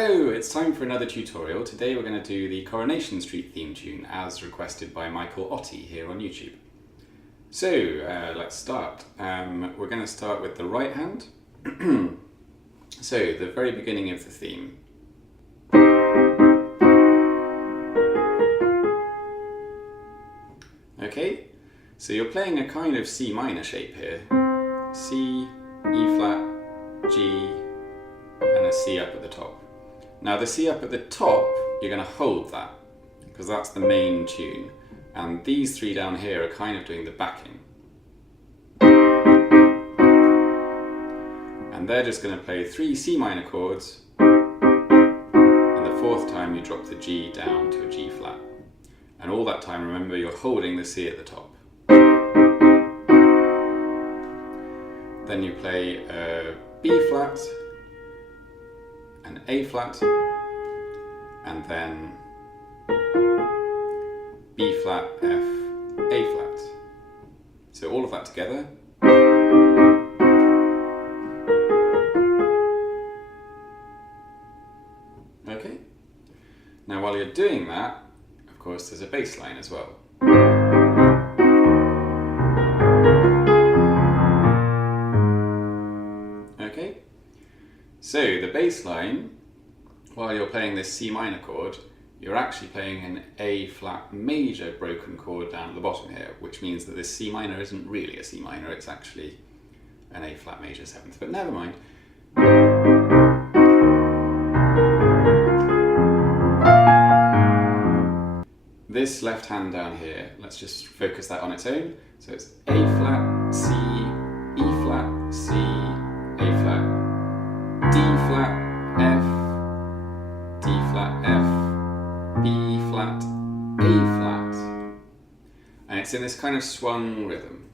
Hello, it's time for another tutorial. Today we're going to do the Coronation Street theme tune as requested by Michael Otty here on YouTube. So let's start. We're going to start with the right hand. So the very beginning of the theme. Okay, so you're playing a kind of C minor shape here. C, E flat, G, and a C up at the top. Now the C up at the top, you're going to hold that, because that's the main tune. And these three down here are kind of doing the backing. And they're just going to play 3 C minor chords, and the fourth time you drop the G down to a G flat. And all that time, remember, you're holding the C at the top. Then you play a B flat, an A flat, and then B flat, F, A flat. So all of that together. Okay. Now while you're doing that, of course, there's a bass line as well. Okay, so the bass line, while you're playing this C minor chord, you're actually playing an A flat major broken chord down at the bottom here, which means that this C minor isn't really a C minor, it's actually an A flat major 7th, but never mind. This left hand down here, let's just focus that on its own. So it's A flat, C, E flat, C, A flat, D flat, F, D flat, F, B flat, A flat. And it's in this kind of swung rhythm.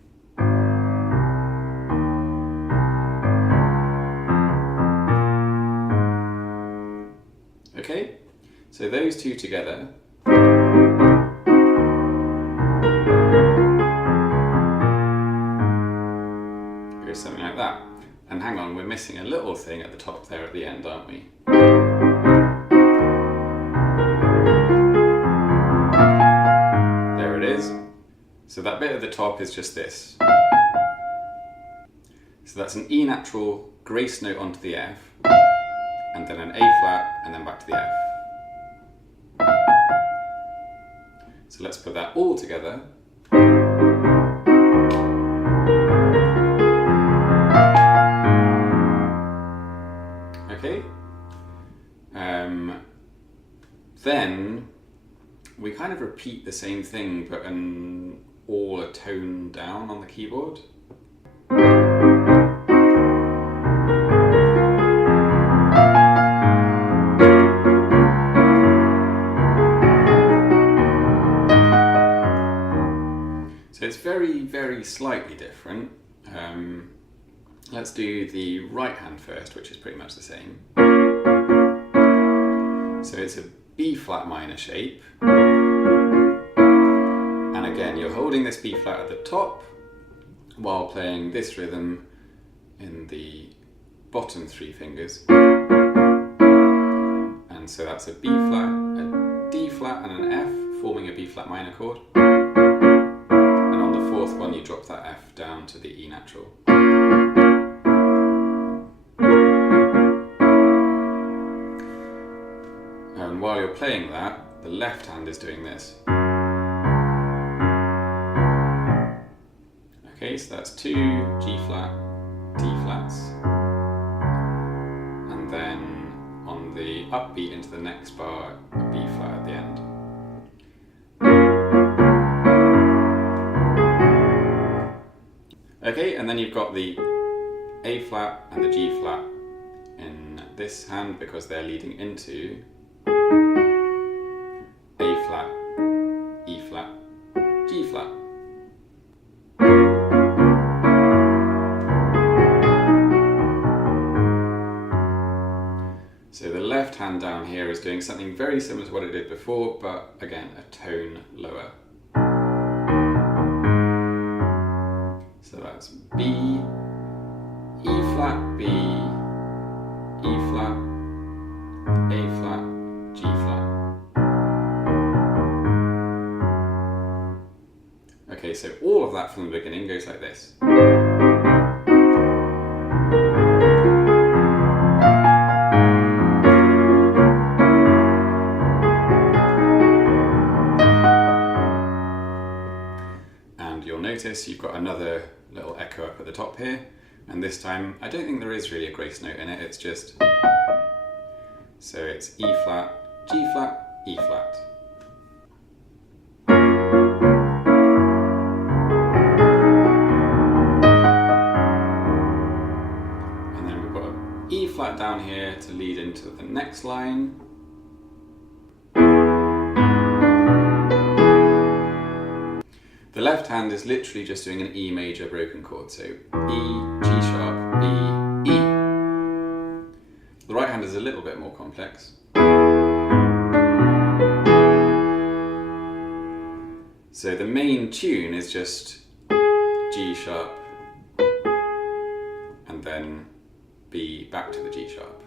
Okay, so those two together. Something like that. And hang on, we're missing a little thing at the top there at the end, aren't we? There it is. So that bit at the top is just this. So that's an E natural grace note onto the F, and then an A flat, and then back to the F. So let's put that all together. Okay, then we kind of repeat the same thing, but all a tone down on the keyboard. So it's very, very slightly different. Let's do the right hand first, which is pretty much the same. So it's a B flat minor shape. And again, you're holding this B flat at the top while playing this rhythm in the bottom 3 fingers. And so that's a B flat, a D flat, and an F, forming a B flat minor chord. And on the fourth one, you drop that F down to the E natural. And while you're playing that, the left hand is doing this. Okay, so that's 2 G flat, D flats, and then on the upbeat into the next bar, a B flat at the end. Okay, and then you've got the A flat and the G flat in this hand because they're leading into A flat, E flat, G flat. So the left hand down here is doing something very similar to what it did before, but again, a tone lower. So that's B, E flat, B, E flat, A of that from the beginning goes like this. And you'll notice you've got another little echo up at the top here, and this time I don't think there is really a grace note in it, it's just, so it's E flat, G flat, E flat. And then we've got an E flat down here to lead into the next line. The left hand is literally just doing an E major broken chord, so E, G sharp, B, E. The right hand is a little bit more complex. So the main tune is just G sharp and then B back to the G sharp.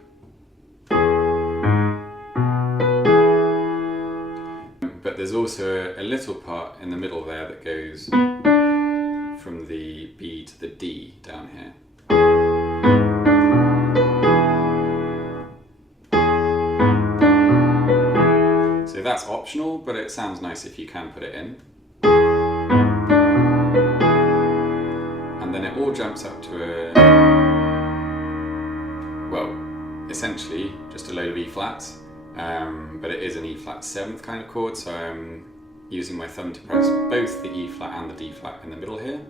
But there's also a little part in the middle there that goes from the B to the D down here. So that's optional, but it sounds nice if you can put it in. And then it all jumps up to a, well, essentially just a load of E flats. But it is an E flat 7th kind of chord, so I'm using my thumb to press both the E flat and the D flat in the middle here.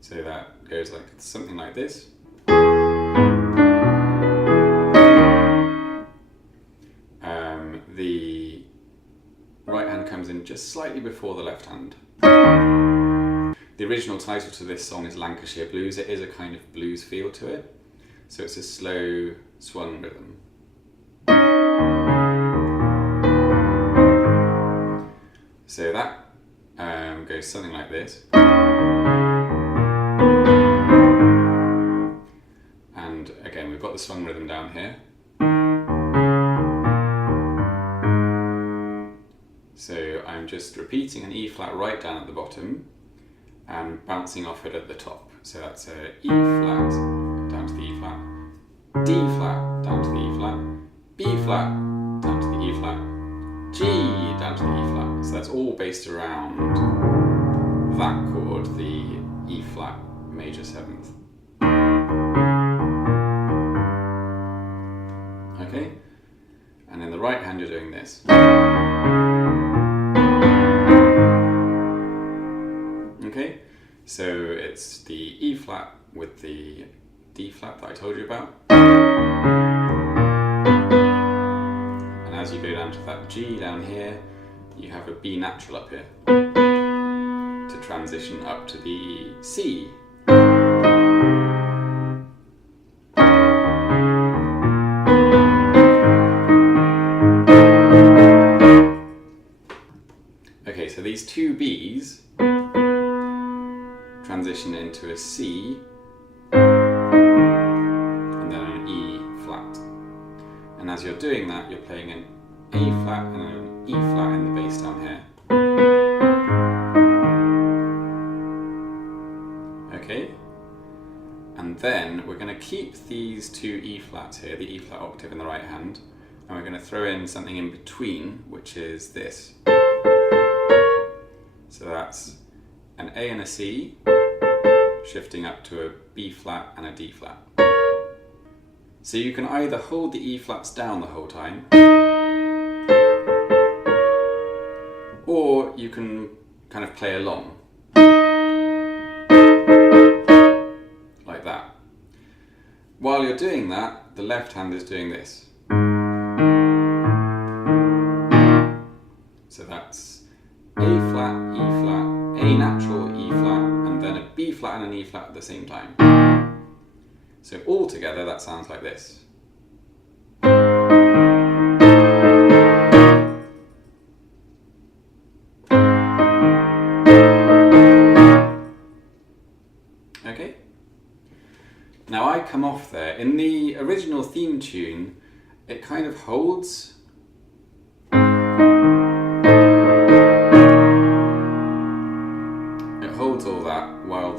So that goes like something like this. The right hand comes in just slightly before the left hand. The original title to this song is Lancashire Blues. It is a kind of blues feel to it, so it's a slow swung rhythm. So that goes something like this. And again, we've got the swung rhythm down here. So I'm just repeating an E flat right down at the bottom and bouncing off it at the top. So that's a E flat down to the E flat, D flat down to the E flat, B flat down to the E flat, G down to the E flat. So that's all based around that chord, the E flat major 7th. Okay? And in the right hand you're doing this. Okay? So it's the E flat with the D flat that I told you about. And as you go down to that G down here, you have a B natural up here to transition up to the C. Okay, so these two Bs transition into a C and then an E flat. And as you're doing that, you're playing an A flat and an E flat in the bass down here. Okay? And then we're going to keep these two E flats here, the E flat octave in the right hand, and we're going to throw in something in between, which is this. So that's an A and a C, shifting up to a B flat and a D flat. So you can either hold the E flats down the whole time, or you can kind of play along, like that. While you're doing that, the left hand is doing this. So that's A flat, E flat, A natural, E flat, and then a B flat and an E flat at the same time. So all together that sounds like this. Okay? Now I come off there. In the original theme tune, it kind of holds.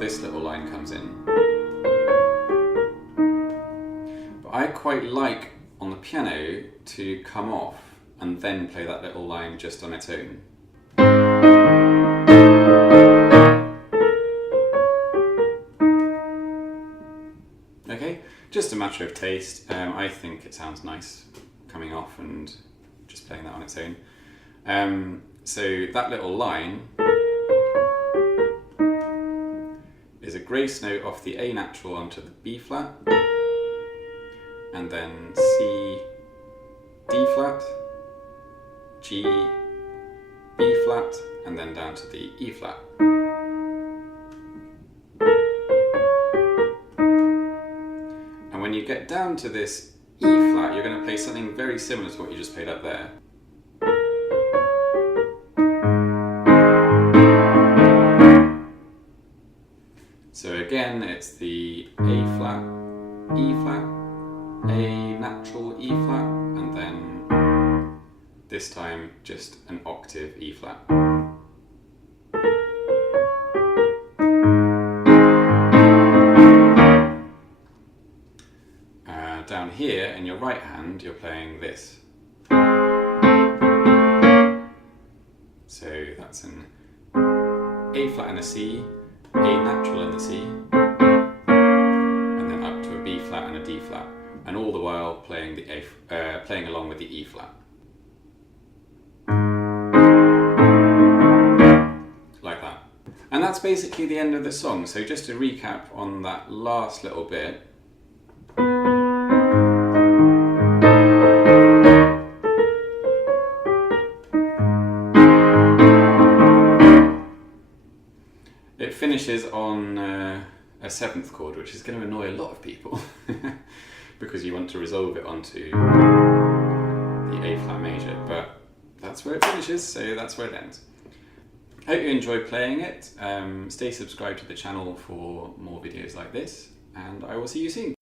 this little line comes in. But I quite like on the piano to come off and then play that little line just on its own. Okay, just a matter of taste. I think it sounds nice coming off and just playing that on its own. So that little line is a grace note off the A natural onto the B flat, and then C, D flat, G, B flat, and then down to the E flat. And when you get down to this E flat, you're going to play something very similar to what you just played up there. So again, it's the A flat, E flat, A natural, E flat, and then this time just an octave E flat. Down here in your right hand, you're playing this. So that's an A flat and a C, A natural and the C, and then up to a B flat and a D flat, and all the while playing the playing along with the E flat, like that. And that's basically the end of the song. So just to recap on that last little bit. It finishes on a 7th chord, which is going to annoy a lot of people because you want to resolve it onto the A flat major, but that's where it finishes, so that's where it ends. Hope you enjoyed playing it. Stay subscribed to the channel for more videos like this, and I will see you soon.